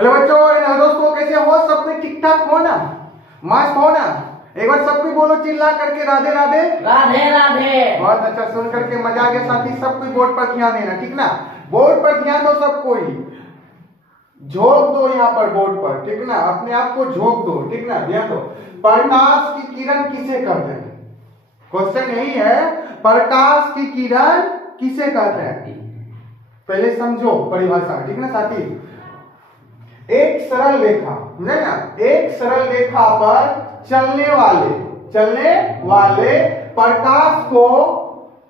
Hello बच्चों, hello दोस्तों, कैसे हो? सब कोई ठीक ठाक हो ना? मस्त हो ना? एक बार सब कोई बोलो चिल्ला करके राधे राधे। राधे राधे। बहुत अच्छा, सुन करके मजा आ गया। साथी सब कोई बोर्ड पर ध्यान देना, ठीक ना? बोर्ड पर ध्यान दो, सब कोई झोंक दो यहाँ पर बोर्ड पर, ठीक ना? अपने आप को झोंक दो, ठीक ना? ध्यान दो। प्रकाश की किरण किसे कहते हैं? क्वेश्चन यही है, प्रकाश की किरण किसे कहते हैं? पहले समझो परिभाषा, ठीक ना साथी? एक सरल रेखा, समझे ना? एक सरल रेखा पर चलने वाले प्रकाश को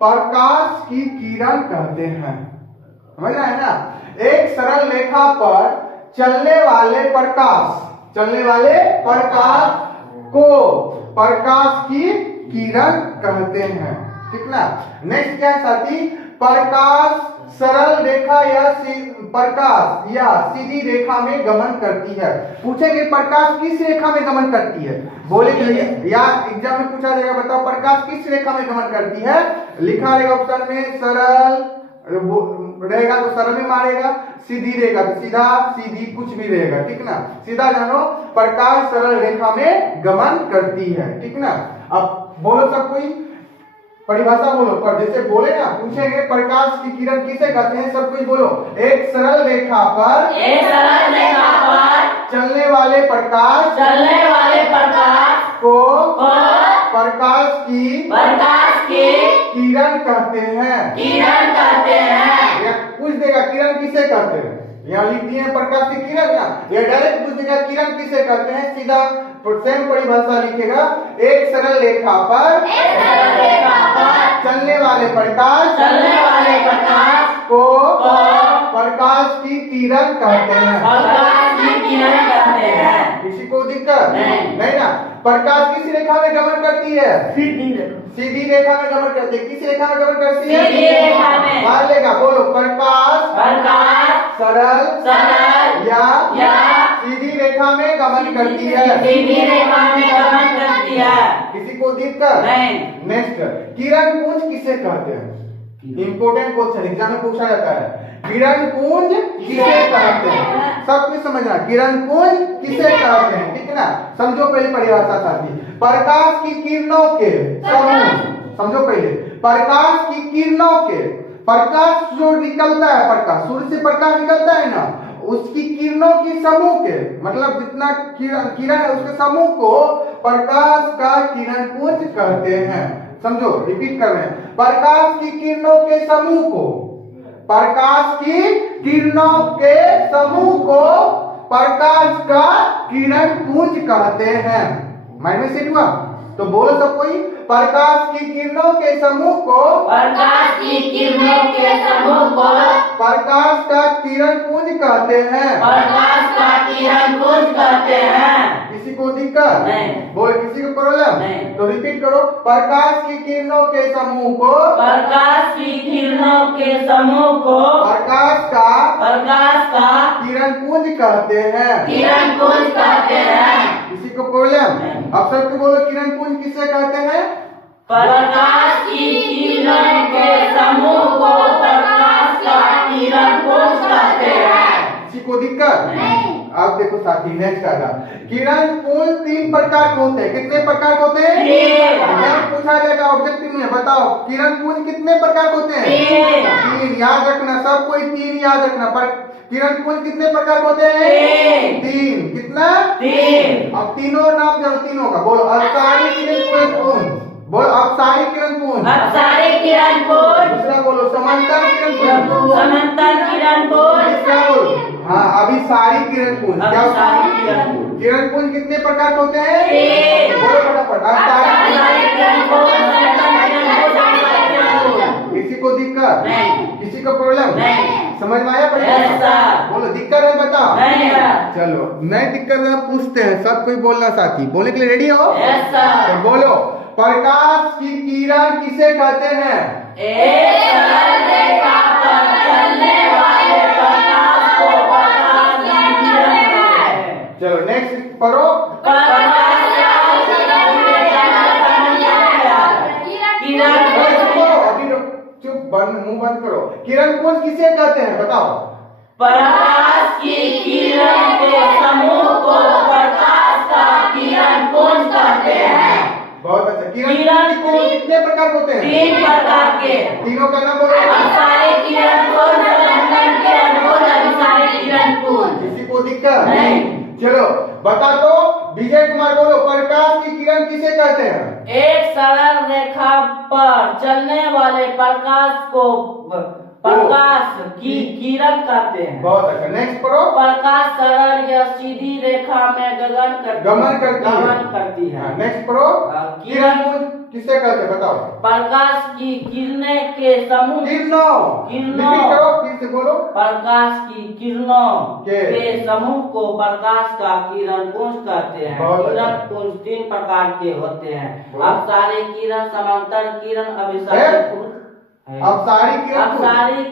प्रकाश की किरण कहते हैं। समझ रहे हैं ना? एक सरल रेखा पर चलने वाले प्रकाश को प्रकाश की किरण कहते हैं, ठीक ना? नेक्स्ट क्या है साथी? प्रकाश सरल रेखा या सीधी रेखा में गमन करती है। पूछेंगे प्रकाश किस रेखा में गमन करती है? बोलेंगे या एग्जाम में पूछा जाएगा, बताओ प्रकाश किस रेखा में गमन करती है? लिखा रहेगा ऑप्शन में, सरल रहेगा तो सरल में मारेगा, सीधी रहेगा तो सीधा, सीधी कुछ भी रहेगा, ठीक ना? सीधा जानो, प्रकाश सरल रेखा में गमन करती है, ठीक ना? अब बोलो सब कोई परिभाषा बोलो, पर जैसे बोले ना, पूछेंगे प्रकाश की किरण किसे कहते हैं, सब कुछ बोलो। एक सरल रेखा पर चलने वाले प्रकाश को प्रकाश की किरण कहते हैं। या पूछ देगा किरण किसे कहते हैं, यहाँ लिख दिए प्रकाश की किरण ना, या डायरेक्ट पूछ देगा किरण किसे कहते हैं, सीधा सेम परिभाषा लिखेगा। एक सरल रेखा पर चलने वाले प्रकाश को प्रकाश की किरण कहते हैं। किसी को दिक्कत नहीं ना? प्रकाश किस रेखा में गमन करती है? सीधी रेखा में गमन करती है। किस रेखा में गमन करती है? मार लेगा, बोलो प्रकाश सरल या सीधी रेखा में गमन करती है। किसी को दिक्कत नहीं? नेक्स्ट, किरण पुंज किसे कहते हैं? इंपोर्टेंट क्वेश्चन एग्जाम में पूछा जाता है। किरण पुंज किसे कहते हैं? सब कुछ समझना, किरण पुंज किसे कहते हैं, ठीक ना? समझो पहले परिभाषा साथी। प्रकाश की किरणों के समूह, समझो पहले। प्रकाश की किरणों के, प्रकाश जो निकलता है, प्रकाश सूर्य से प्रकाश निकलता है ना, उसकी किरणों की समूह के, मतलब जितना किरण है उसके समूह को प्रकाश का किरण पुंज कहते हैं। समझो, रिपीट कर रहे हैं। प्रकाश की किरणों के समूह को प्रकाश का किरण पुंज कहते हैं। माइंड में सेट हुआ? तो बोलो सब कोई, प्रकाश की किरणों के समूह को प्रकाश का किरण पुंज कहते हैं। किसी को दिक्कत नहीं? बोले किसी को प्रॉब्लम नहीं? तो रिपीट करो, प्रकाश की किरणों के समूह को प्रकाश का किरण पुंज कहते हैं। किसी को प्रॉब्लम? अब सबको बोलो किरण पुंज किसे कहते हैं? प्रकाश की किरण के समूह को प्रकाश का किरण पुंज कहते हैं। किसी को दिक्कत नहीं? अब देखो साथी, नेक्स्ट आएगा। किरण पुंज 3 प्रकार के होते हैं। कितने प्रकार के होते हैं? 3। पूछा जाएगा ऑब्जेक्टिव में, बताओ किरण पुंज कितने प्रकार के होते हैं? 3 याद रखना, सब कोई 3 याद रखना। पर किरण पुंज कितने प्रकार के होते हैं? 3। कितना? 3। अब तीनों नाम जानो, तीनों का बोलो। अपसारी किरण पुंज, बोलो अपसारी किरण पुंज। दूसरा बोलो समांतर किरण पुंज। तीसरा बोलो हाँ अभिसारी किरण पुंज। क्या? किरण पुंज कितने प्रकार के होते हैं? बोलो फटाफट। किसी को दिक्कत नहीं? किसी को प्रॉब्लम नहीं? समझ में आया? बोलो दिक्कत है, बताओ। चलो नहीं दिक्कत है, पूछते हैं। सब कोई बोलना साथी, बोलने के लिए रेडी हो? तो बोलो, प्रकाश की किरण किसे कहते हैं? चलो नेक्स्ट पढ़ो। अभी चुप, मुंह बंद करो। किरण पुंज किसे कहते हैं बताओ? प्रकाश की किरण के समूह को प्रकाश का किरण पुंज कहते हैं। बहुत अच्छा। किरण कितने प्रकार होते हैं? 3 प्रकार के। तीनों का नाम बोलो। अभिसारी किरण पुंज, समंतन किरण पुंज, अभिसारी किरण पुंज। किसी को दिक्कत नहीं। चलो बता दो, विजय कुमार बोलो, प्रकाश की किरण किसे कहते हैं? एक सरल रेखा पर चलने वाले प्रकाश को प्रकाश की किरण कहते हैं। बहुत अच्छा। नेक्स्ट पढ़ो। प्रकाश सरल या सीधी रेखा में गमन करती है। नेक्स्ट पढ़ो। किरण पुंज किसे कहते हैं बताओ? प्रकाश की किरणें के समूह किरणों करो, फिर से बोलो। प्रकाश की किरणों के समूह को प्रकाश का किरण पुंज कहते हैं। बहुत अच्छा। किरण पुंज 3 प्रकार के होते हैं। अपसारी किरण, समांतर किरण, अभिसारी पुंज। अपसारी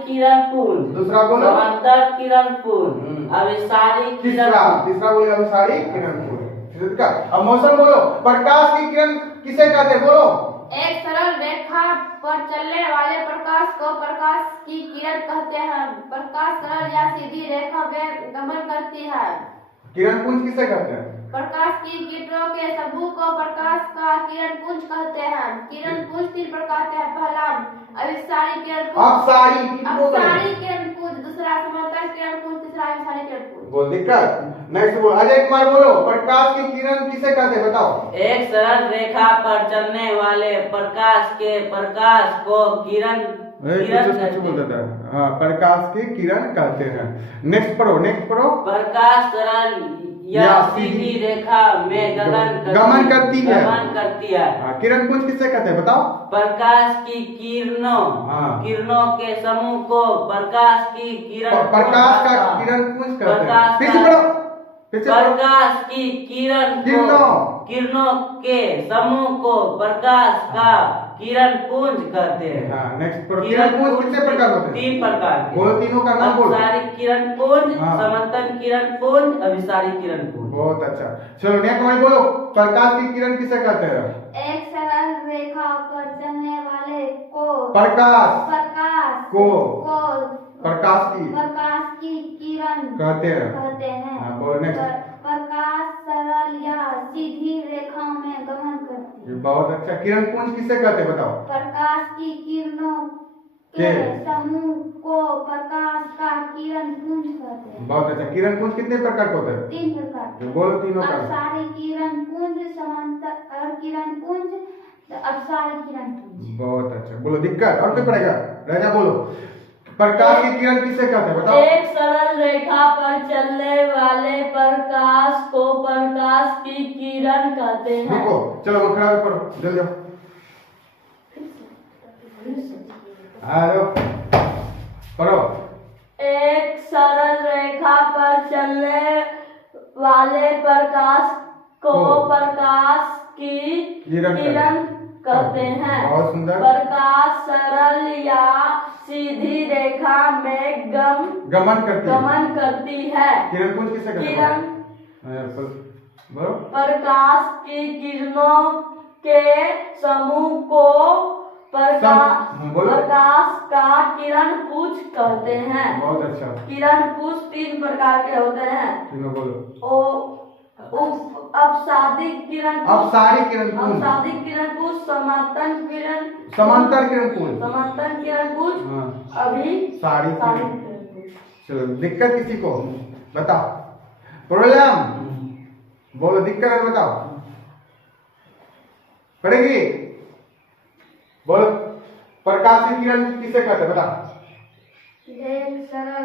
किरण पुंज। दूसरा बोलो। समांतर किरण पुंज, अभिसारी किरण। तीसरा बोलो अभिसारी किरण पुंज। अब मौसम बोलो, प्रकाश की किरण किसे कहते हैं? बोलो। एक सरल रेखा पर चलने वाले प्रकाश को प्रकाश की किरण कहते हैं। प्रकाश सरल या सीधी रेखा में गमन करती है। किरण पुंज किसे कहते हैं? प्रकाश की किरणों के समूह को प्रकाश का किरण पुंज कहते हैं। किरण पुंज 3 प्रकार के हैं। पहला अभिसारी किरण पुंज, अपसारी किरण पुंज, दूसरा समांतर किरण पुंज, तीसरा अभिसारी किरण पुंज। बोल दिक्कत। नेक्स्ट बोलो, अजय कुमार बोलो, प्रकाश की किरण किसे कहते हैं बताओ? एक सरल रेखा पर चलने वाले प्रकाश को किरण प्रकाश की किरण कहते हैं। नेक्स्ट पढ़ो। प्रकाश सरल या सीधी रेखा में गमन करती है। किरण पुंज किसे कहते हैं बताओ? प्रकाश की किरणों के समूह को प्रकाश की किरण प्रकाश का किरण पुंज कहते हैं। फिर से पढ़ो। प्रकाश की किरणों के समूह को प्रकाश का किरण पुंज कहते हैं। नेक्स्ट पढ़ो। किरण पुंज कितने प्रकार होते हैं? 3 प्रकार के। बोलो, तीनों का नाम बोलो। अपसारी किरण पुंज, समांतर किरण पुंज, अभिसारी किरण पुंज। बहुत अच्छा। चलो नेक्स्ट वाली बोलो, प्रकाश की किरण किसे कहते हैं? एक सरल रेखा पर चलने वाले को प्रकाश की किरण कहते हैं। बोलो नेक्स्ट। प्रकाश सरल या सीधी रेखा में गमन करती है। बहुत अच्छा। किरण पुंज किसे कहते हैं बताओ? प्रकाश की किरणों के समूह को प्रकाश का किरण पुंज कहते हैं। बहुत अच्छा। किरण पुंज कितने प्रकार के होते हैं? 3 प्रकार। बोलो तीनों का। अपसारी किरण पुंज, समांतर किरण पुंज, अपसारी किरण पुंज। बहुत अच्छा। बोलो दिक्कत। और क्या पड़ेगा? राजा बोलो, प्रकाश की किरण किसे कहते हैं बताओ? एक सरल रेखा पर चलने वाले प्रकाश को प्रकाश की किरण कहते हैं। रुको, चलो वो खड़ा पढ़ो, जल्दी आओ। पढ़ो। एक सरल रेखा पर चलने वाले प्रकाश को प्रकाश की किरण कहते हैं। बहुत सुंदर। प्रकाश सरल या सीधी रेखा में गमन करती है। किरण पुंज किसे कहते हैं? बोलो। प्रकाश की किरणों के समूह को प्रकाश का किरण पुंज कहते हैं। बहुत अच्छा। किरण पुंज 3 प्रकार के होते हैं। तीनों बोलो। अपसारी किरण पुंज, समांतर किरण पुंज, अभिसारी किरण पुंज। चलो दिक्कत किसी को बताओ? प्रॉब्लम बोलो, दिक्कत है बताओ। पढ़ेगी? बोलो, प्रकाश की किरण किसे कहते हैं बताओ? एक सरल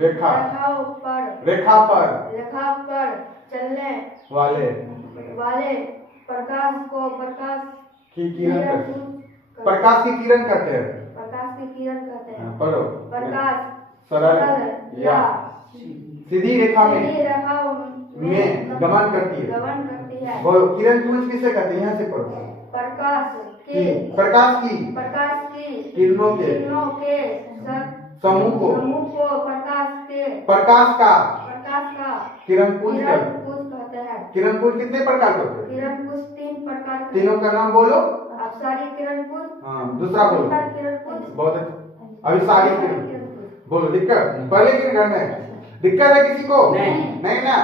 रेखा पर चलने वाले प्रकाश को प्रकाश की किरण कहते हैं। पढ़ो। प्रकाश सरल या सीधी रेखा में गमन करती है। बोलो, किरण पुंज किसे कहते हैं? यहाँ से पढ़ो। प्रकाश की किरणों के समूह को प्रकाश का किरण पुंज कहते हैं। किरण पुंज कितने प्रकार के होते हैं? किरण पुंज 3 प्रकार। तीनों का नाम बोलो। अपसारी किरण पुंज, दूसरा बोलो। किरण पुंज, बहुत अच्छा। अभिसारी किरण। बोलो दिक्कत पढ़े कि नहीं घर में? दिक्कत है किसी को? नहीं ना,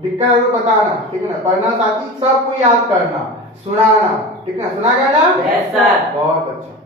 दिक्कत है तो बताना, ठीक है ना। पढ़ना साथी सबको याद करना, सुनाना, ठीक है, सुना गया ना? Yes sir. बहुत अच्छा।